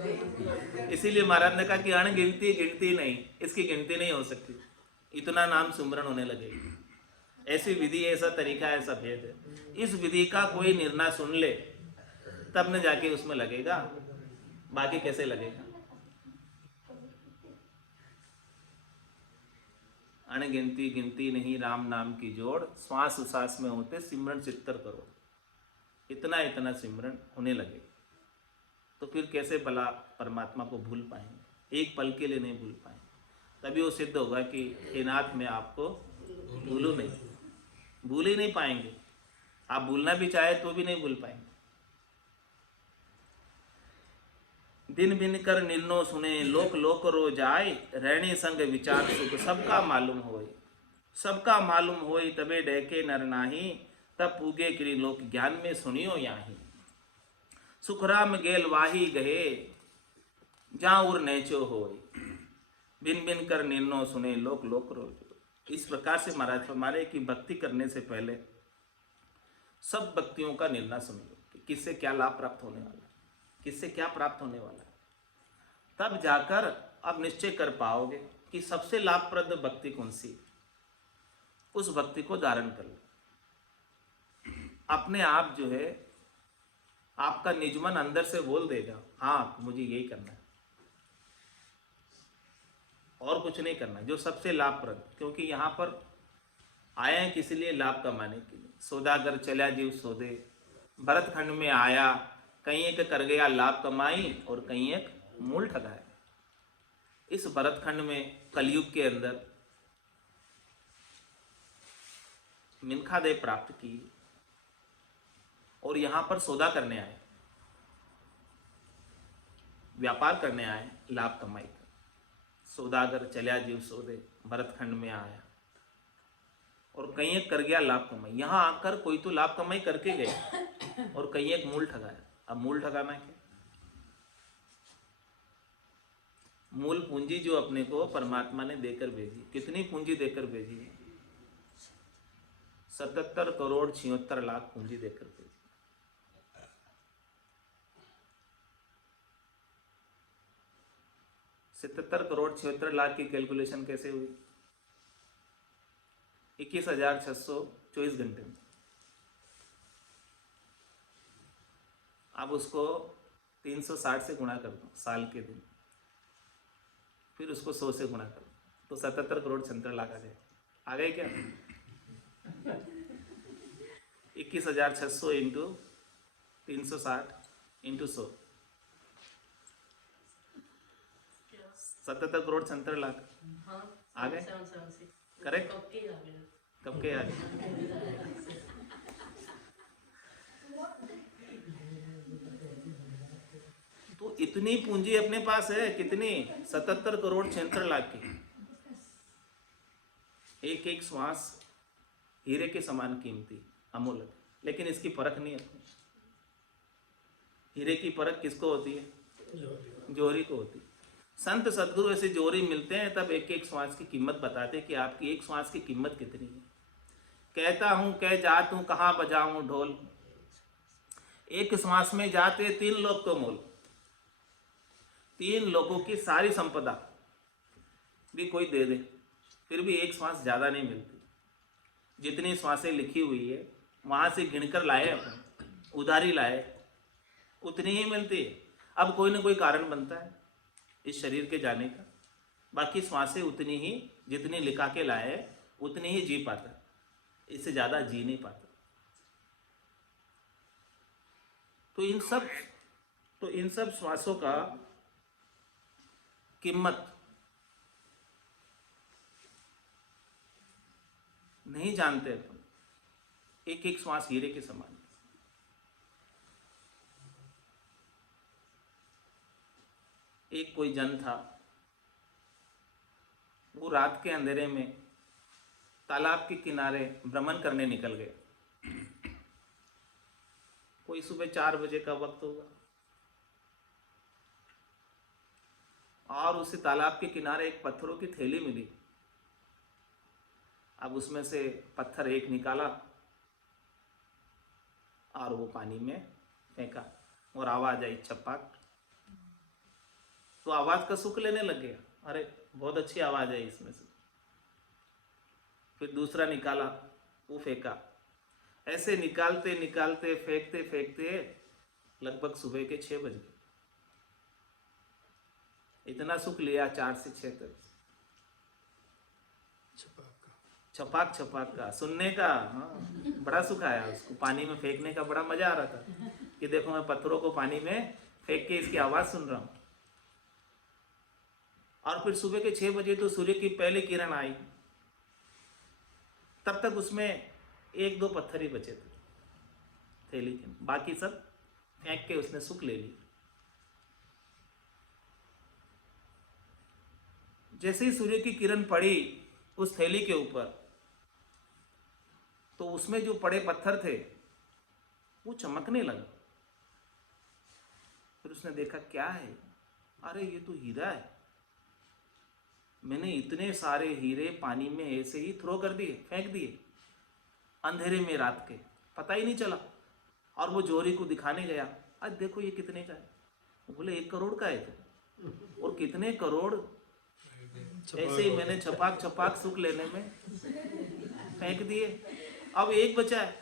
इसीलिए महाराज ने कहा कि अणगिनती गिनती नहीं, इसकी गिनती नहीं हो सकती, इतना नाम सुमरन होने लगेगी। ऐसी विधि, ऐसा तरीका, ऐसा भेद है। इस विधि का कोई निर्णय सुन ले तब न जाके उसमें लगेगा, बाकी कैसे लगेगा। अणगिनती गिनती नहीं राम नाम की जोड़, श्वास उसास में होते सिमरन 70 करोड़। इतना इतना सिमरन होने लगे तो फिर कैसे भला परमात्मा को भूल पाएंगे, एक पल के लिए नहीं भूल पाएंगे। तभी वो सिद्ध होगा कि हे नाथ मैं आपको भूलूं नहीं, भूल ही नहीं पाएंगे। आप भूलना भी चाहे तो भी नहीं भूल पाएंगे। दिन बिन कर निर्णो सुने लोक लोक रो जाए, रहने संग विचार सुख सबका मालूम होए। सबका मालूम होए तबे डहके नर नाही, तब पूगे किरी लोक ज्ञान में सुनियो याही। सुखराम गेल वाही गहे जहाँ उर नेचो होए, बिन बिन कर निर्णो सुने लोक लोक रो। इस प्रकार से महाराज फरमाने की भक्ति करने से पहले सब भक्तियों का निर्णय सुन लो कि किससे क्या लाभ प्राप्त होने वाला है, किससे क्या प्राप्त होने वाला है। तब जाकर आप निश्चय कर पाओगे कि सबसे लाभप्रद भक्ति कौन सी, उस भक्ति को धारण कर लो। अपने आप जो है आपका निजमन अंदर से बोल देगा, हाँ मुझे यही करना है और कुछ नहीं करना, जो सबसे लाभप्रद। क्योंकि यहाँ पर आए हैं किस लिए, लाभ कमाने के लिए। सौदागर चला जीव सौदे, भरतखंड में आया, कहीं एक कर गया लाभ कमाई और कहीं एक मूल ठगाया। इस भरतखंड में कलयुग के अंदर मिनखा देव प्राप्त की और यहाँ पर सौदा करने आए, व्यापार करने आए, लाभ कमाई कर। सौदागर चला जीव सौदे, भरतखंड में आया और कहीं एक कर गया लाभ कमाई। यहाँ आकर कोई तो लाभ कमाई करके गया और कहीं एक मूल ठगाया। अब मूल ठगाना क्या, मूल पूंजी जो अपने को परमात्मा ने देकर भेजी, कितनी पूंजी देकर भेजी है, 77 करोड़ 76 लाख पूंजी देकर भेजी। सतहत्तर करोड़ 76 लाख की कैलकुलेशन कैसे हुई, 21,624 घंटे में। अब उसको 360 से गुणा कर दो साल के दिन, फिर उसको 100 से गुणा करो तो 77 करोड़ 76 लाख आ गए क्या। 21,600 इंटू 360 इंटू 100, 77 करोड़ 76 लाख आ गए। करेक्ट, कब के आ गए। तो इतनी पूंजी अपने पास है, कितनी, 77 करोड़ 76 लाख की। एक एक श्वास हीरे के समान कीमती, अमूल्य। लेकिन इसकी परख नहीं है। हीरे की परख किसको होती है, जोहरी को होती है। संत सदगुरु ऐसे जोहरी मिलते हैं तब एक एक श्वास की कीमत बताते कि आपकी एक श्वास की कीमत कितनी है। कहता हूं कह जात हूं कहाँ बजाऊं ढोल, एक श्वास में जाते 3 लोग तो मोल। 3 लोगों की सारी संपदा भी कोई दे दे फिर भी एक श्वास ज्यादा नहीं मिलती। जितनी श्वासें लिखी हुई है वहां से गिनकर लाए, अपन उधारी लाए, उतनी ही मिलती है। अब कोई ना कोई कारण बनता है इस शरीर के जाने का, बाकी श्वासें उतनी ही जितनी लिखा के लाए उतनी ही जी पाता, इससे ज्यादा जी नहीं पाता। तो इन सब श्वासों का कीमत नहीं जानते अपन। एक एक श्वास हीरे के समान। एक कोई जन था, वो रात के अंधेरे में तालाब के किनारे भ्रमण करने निकल गए। कोई सुबह 4 बजे का वक्त होगा और उसे तालाब के किनारे एक पत्थरों की थैली मिली। अब उसमें से पत्थर एक निकाला और वो पानी में फेंका और आवाज आई छपाक। तो आवाज का सुख लेने लग गया, अरे बहुत अच्छी आवाज है इसमें से। फिर दूसरा निकाला, वो फेंका। ऐसे निकालते निकालते फेंकते फेंकते लगभग सुबह के 6 बज गए। इतना सुख लिया 4 से 6 तक, छपाक छपाक का सुनने का। हाँ, बड़ा सुख आया उसको। पानी में फेंकने का बड़ा मजा आ रहा था कि देखो मैं पत्थरों को पानी में फेंक के इसकी आवाज सुन रहा हूं। और फिर सुबह के 6 बजे तो सूर्य की पहली किरण आई। तब तक उसमें 1-2 पत्थर ही बचे थे थैली के, बाकी सब फेंक के उसने सुख ले लिया। जैसे ही सूर्य की किरण पड़ी उस थैली के ऊपर, तो उसमें जो पड़े पत्थर थे वो चमकने लगा। फिर उसने देखा क्या है, अरे ये तो हीरा है। मैंने इतने सारे हीरे पानी में ऐसे ही थ्रो कर दिए, फेंक दिए अंधेरे में रात के, पता ही नहीं चला। और वो जोहरी को दिखाने गया, आज देखो ये कितने का है। वो बोले 1 करोड़ का है। तो और कितने करोड़ ऐसे ही मैंने छपाक छपाक सुख लेने में फेंक दिए। अब 1 बचा है,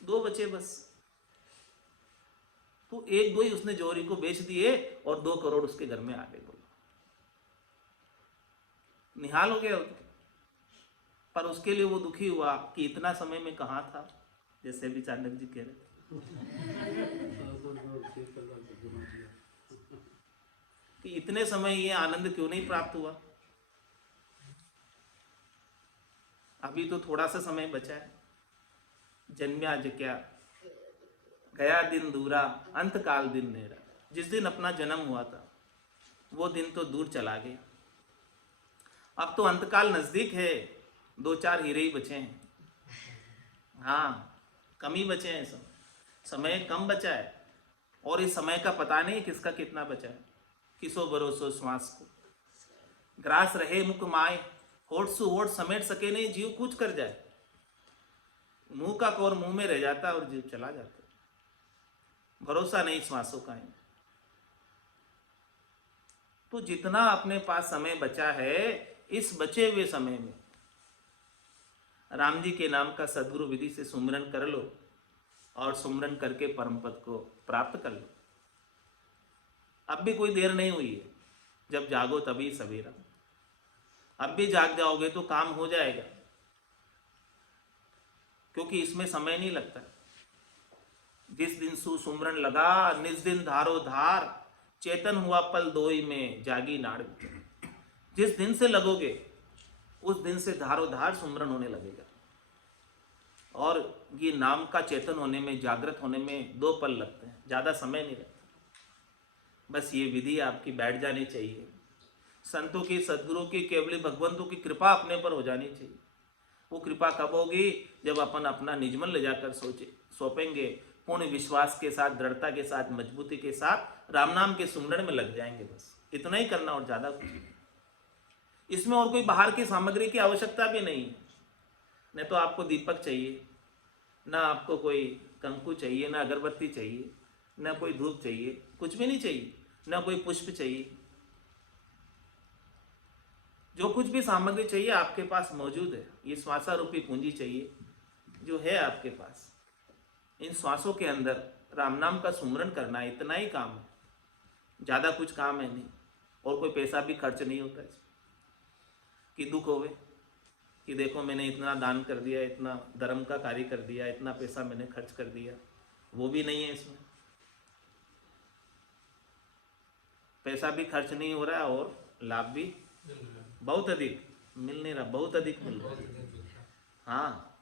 2 बचे बस। तो 1-2 ही उसने जोहरी को बेच दिए और 2 करोड़ उसके घर में आ गए। बोलो, निहाल हो गया। पर उसके लिए वो दुखी हुआ कि इतना समय में कहाँ था, जैसे भी चाणक्य जी कह रहे कि इतने समय ये आनंद क्यों नहीं प्राप्त हुआ। अभी तो थोड़ा सा समय बचा है। जन्म्या क्या गया दिन दूरा, अंत काल दिन नेरा। जिस दिन अपना जन्म हुआ था वो दिन तो दूर चला गया। अब तो अंतकाल नजदीक है, 2-4 हीरे ही बचे हैं। हाँ, कम ही बचे हैं। समय कम बचा है और इस समय का पता नहीं किसका कितना बचा है। किसो भरोसो श्वास को, ग्रास रहे मुख माए, होठ सु होठ समेट सके नहीं जीव कुछ कर जाए। मुंह का कौर मुंह में रह जाता और जीव चला जाता। भरोसा नहीं श्वासों का है। तो जितना अपने पास समय बचा है, इस बचे हुए समय में राम जी के नाम का सद्गुरु विधि से सुमरन कर लो और सुमरन करके परम पद को प्राप्त कर लो। अब भी कोई देर नहीं हुई है, जब जागो तभी सवेरा। अब भी जाग जाओगे तो काम हो जाएगा, क्योंकि इसमें समय नहीं लगता। जिस दिन सुसुमरन लगा निज दिन धारो धार, चेतन हुआ पल दोई में जागी नाड़। जिस दिन से लगोगे उस दिन से धारो धार सुमरन होने लगेगा। और ये नाम का चेतन होने में, जागृत होने में 2 पल लगते हैं, ज़्यादा समय नहीं लगता। बस ये विधि आपकी बैठ जानी चाहिए। संतों की, सदगुरु की, केवली भगवंतों की कृपा अपने पर हो जानी चाहिए। वो कृपा कब होगी, जब अपन अपना निजमन ले जाकर सौंपेंगे, पूर्ण विश्वास के साथ, दृढ़ता के साथ, मजबूती के साथ राम नाम के सुमरन में लग जाएंगे। बस इतना ही करना और ज़्यादा कुछ नहीं। इसमें और कोई बाहर की सामग्री की आवश्यकता भी नहीं है। न तो आपको दीपक चाहिए, ना आपको कोई कंकु चाहिए, ना अगरबत्ती चाहिए, ना कोई धूप चाहिए, कुछ भी नहीं चाहिए, ना कोई पुष्प चाहिए। जो कुछ भी सामग्री चाहिए आपके पास मौजूद है। ये श्वासा रूपी पूंजी चाहिए जो है आपके पास। इन श्वासों के अंदर राम नाम का सुमरन करना, इतना ही काम है, ज़्यादा कुछ काम है नहीं। और कोई पैसा भी खर्च नहीं होता इसमें कि दुख होवे कि देखो मैंने इतना दान कर दिया, इतना धर्म का कार्य कर दिया, इतना पैसा मैंने खर्च कर दिया, वो भी नहीं है इसमें। पैसा भी खर्च नहीं हो रहा है और लाभ भी बहुत अधिक मिल नहीं रहा, बहुत अधिक मिल रहा है। हाँ,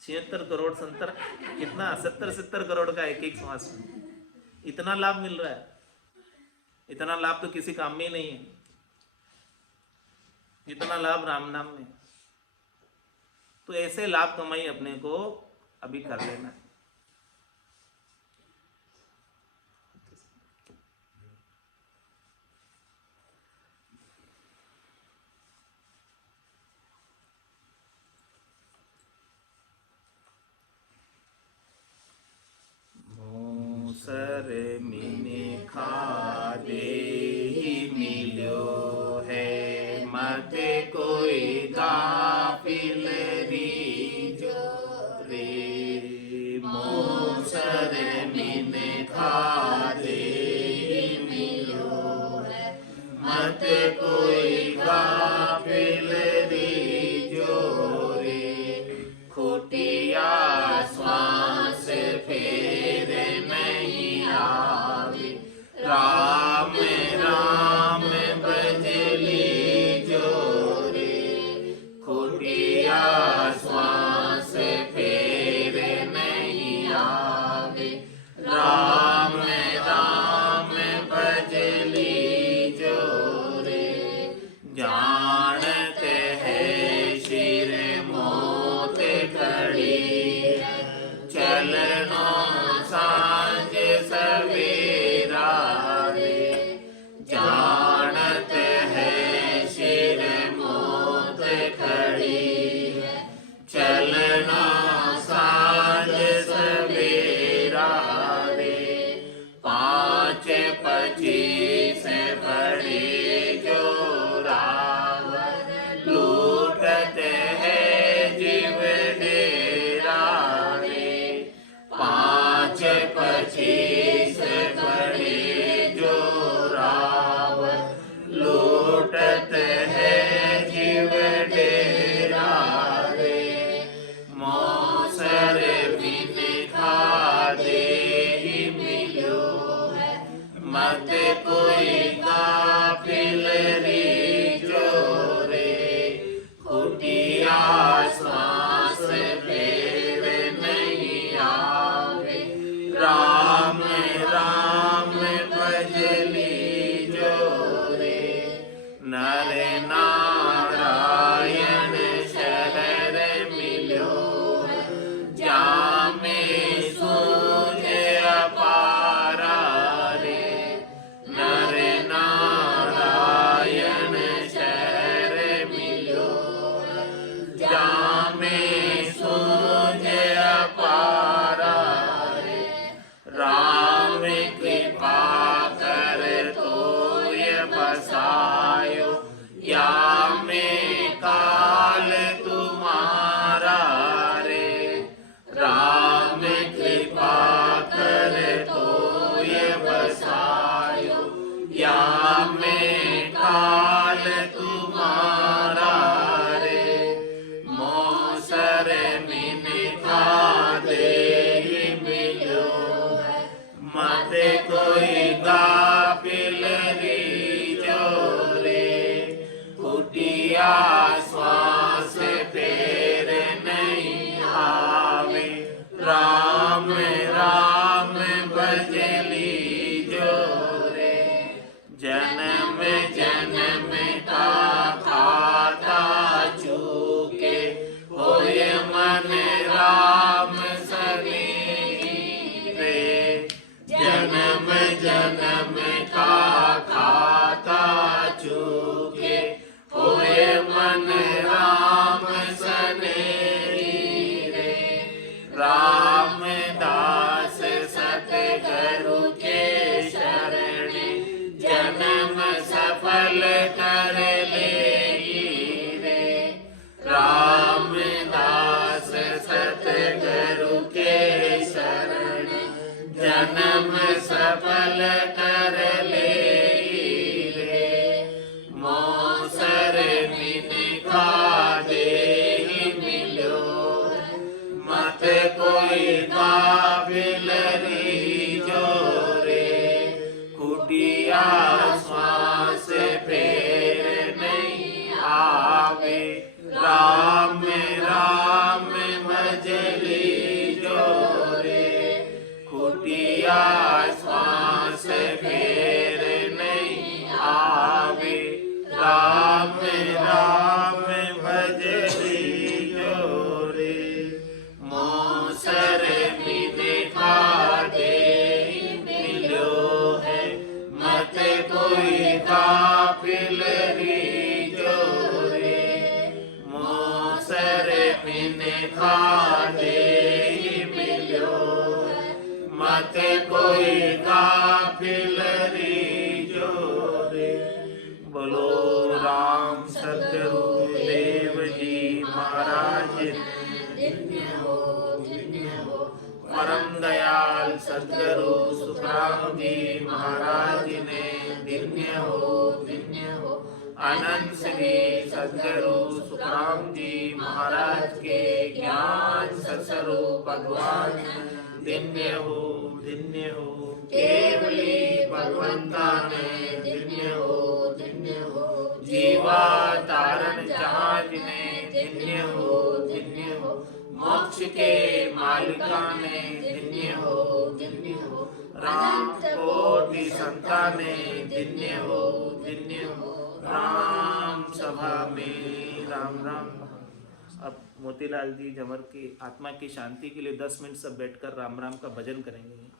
76 करोड़ 70 कितना 70 करोड़ का एक श्वास में इतना लाभ मिल रहा है। इतना लाभ तो किसी काम में ही नहीं है जितना लाभ राम नाम में। तो ऐसे लाभ कमाई अपने को अभी कर लेना है। सर मिने खा दे कोई गाफिल रीजो रे मोसर मिने खादे मिलो है मत कोई गाफिल रीजो रे खुटिया श्वास फेर नहीं आवे राम राम बजली जोरे खुटिया श्वास फेर नहीं आवे राम राम बजली जोरे जानते है शिर मोत खड़ी चलनो सांझ सवेरा रे जानत है शिर मोत खड़ी चलनो सांझ सवेरा रे 5-25 बड़े जो रावण लूटते हैं जीव डेरा रे 5-25 बड़े जो रावण लूटते हैं जीव डेरा रे मौसर बिन खादे ही मिलो है मत कोई गाफिल रीजो रे खुटिया श्वास फेर नहीं आवे राम राम बजली जोरे नर नारायण शरण मिलो जामे सूझे अपारा रे नर नारायण शरण मिलो जामे सूझे अपारा रे राम कृपा कर तो ये बसायो या में काल तुम्हारा रे राम कृपा कर तो ये बसायो या में काल तुम्हारा रे मौसर मिन खादे ही मिलो है मत कोई गाफिल रीजो रे खुटिया श्वास फेर नहीं आवे राम राम बजली जोरे जन्म जन्म का खाता चूके होए मन राम सने रे जन्म जन्म का खाता चूके होए मन राम सने रे राम दास सतगुरु के शरण जन्म सफल कर ले रे राम दास सतगुरु के शरण जन्म सफल कर ले रे मौसर बिन खादे ही मिलो मत कोई गाफिल रीजो रे खुटिया श्वास फेर नहीं आवे राम राम बजली जोरे खुटिया श्वास फेर नहीं आवे राम राम भजली जोरे मौसर बिन खादे मिलो है मत कोई गाफिल रीजो रे मौसर बिन खादे मिलो मत कोई गाफिल रीजो रे बोलो राम सतगुरु अनंत श्री सद्गुरु सुखराम जी महाराज के ज्ञान सस्वरूप भगवान धन्य हो केवली भगवंता ने धन्य हो जीवा तारण जहाज ने धन्य हो मोक्ष के मालिका ने धन्य हो राम कोटि संताने धन्य हो राम सभा में राम राम। अब मोतीलाल जी झमर की आत्मा की शांति के लिए 10 मिनट सब बैठकर राम राम का भजन करेंगे।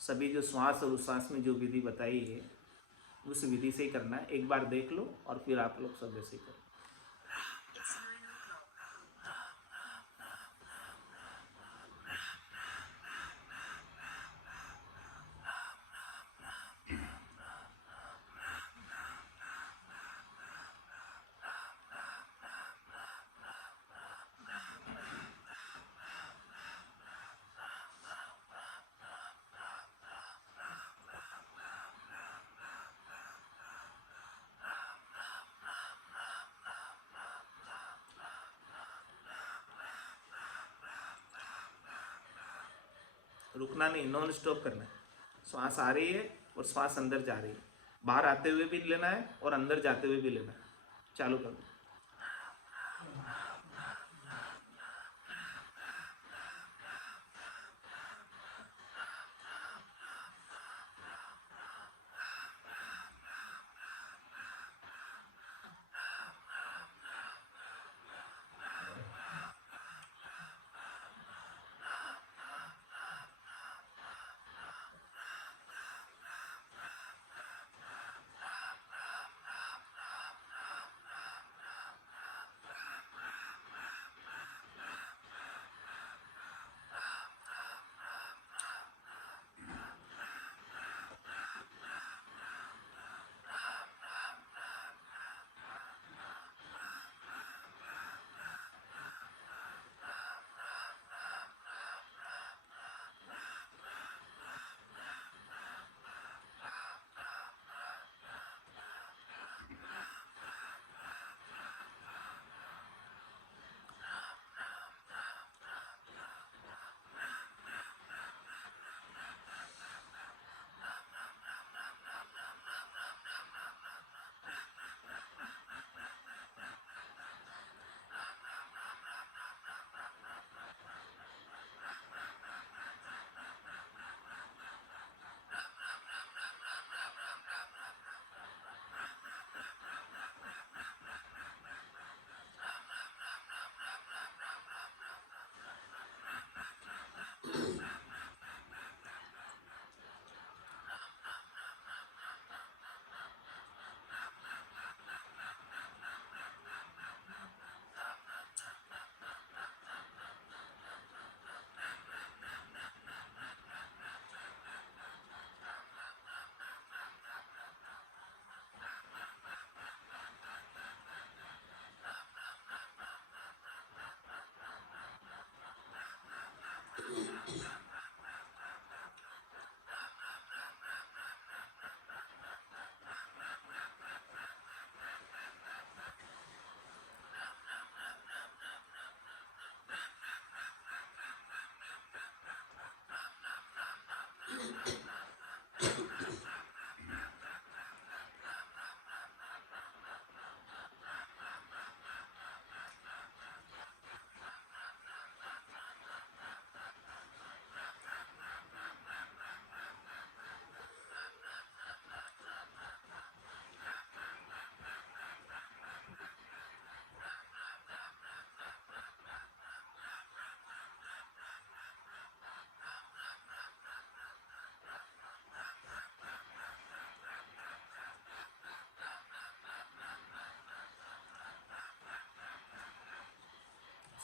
सभी जो श्वास और उच्छ्वास में जो विधि बताई है उस विधि से ही करना है। एक बार देख लो और फिर आप लोग सब ऐसे करो। रुकना नहीं, नॉन स्टॉप करना है। श्वास आ रही है और श्वास अंदर जा रही है। बाहर आते हुए भी लेना है और अंदर जाते हुए भी लेना है। चालू कर दो।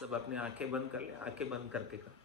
सब अपनी आंखें बंद कर ले। आंखें बंद करके कर।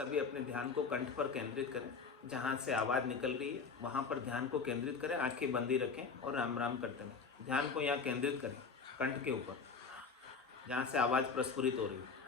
सभी अपने ध्यान को कंठ पर केंद्रित करें। जहाँ से आवाज़ निकल रही है वहाँ पर ध्यान को केंद्रित करें, आंखें बंदी रखें और राम राम करते रहें। ध्यान को यहाँ केंद्रित करें कंठ के ऊपर, जहाँ से आवाज़ प्रस्फुरित हो रही है।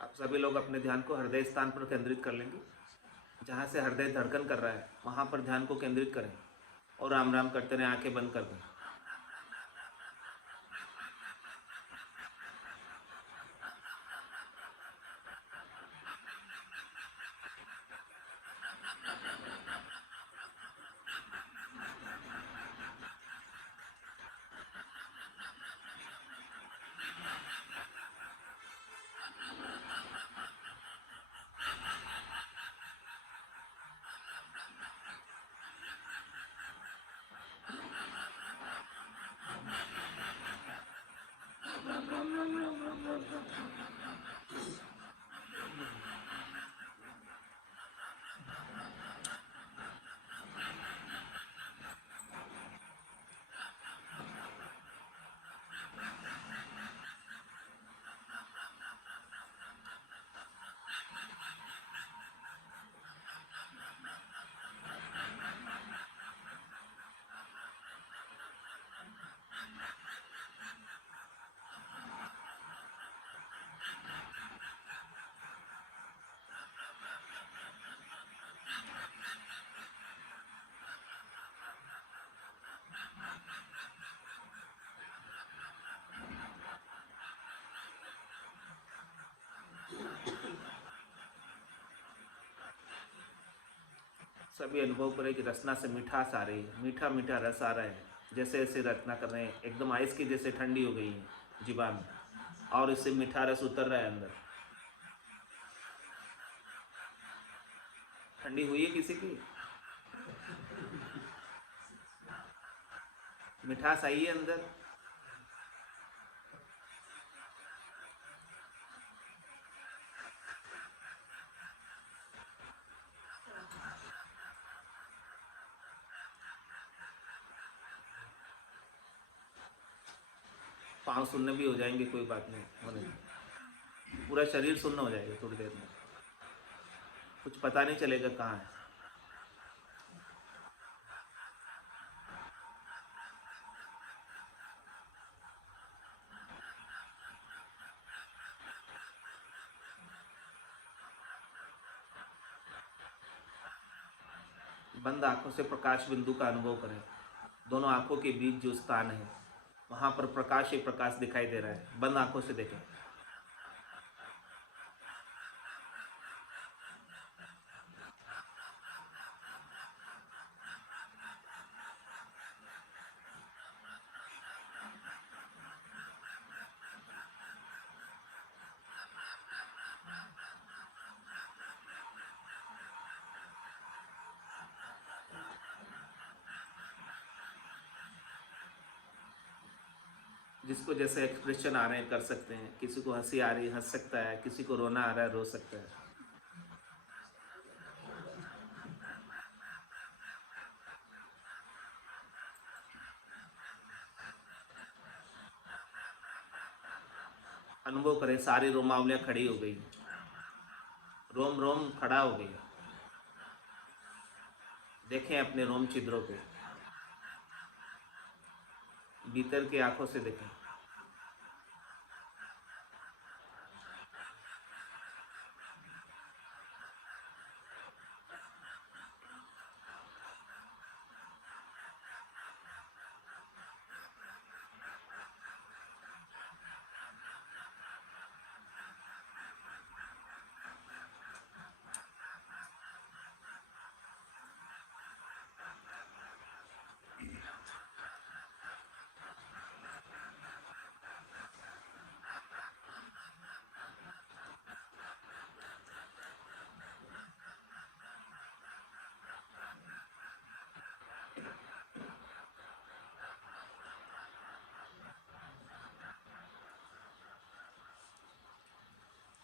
आप सभी लोग अपने ध्यान को हृदय स्थान पर केंद्रित कर लेंगे। जहाँ से हृदय धड़कन कर रहा है वहाँ पर ध्यान को केंद्रित करें और राम राम करते रहें, आंखें बंद कर दें। सभी अनुभव करें कि रचना से मिठास आ रही है, मीठा मीठा रस आ रहा है। जैसे जैसे रचना कर रहे हैं एकदम आइस की जैसे ठंडी हो गई है जीवा में, और इससे मीठा रस उतर रहा है अंदर। ठंडी हुई है किसी की? मिठास आई है अंदर? पाँव सुनने भी हो जाएंगे, कोई बात नहीं, होने दो। पूरा शरीर सुनना हो जाएगा थोड़ी देर में, कुछ पता नहीं चलेगा कहाँ है। बंद आंखों से प्रकाश बिंदु का अनुभव करें। दोनों आंखों के बीच जो स्थान है वहाँ पर प्रकाश ही प्रकाश दिखाई दे रहा है। बंद आंखों से देखें। जिसको जैसे एक्सप्रेशन आ रहे हैं कर सकते हैं। किसी को हंसी आ रही है हंस सकता है, किसी को रोना आ रहा है रो सकता है। अनुभव करें सारी रोमावलियाँ खड़ी हो गई, रोम रोम खड़ा हो गई। देखें अपने रोम छिद्रों पे, भीतर की आंखों से देखें।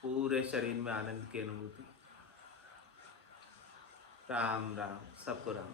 पूरे शरीर में आनंद की अनुभूति। राम राम, सबको राम।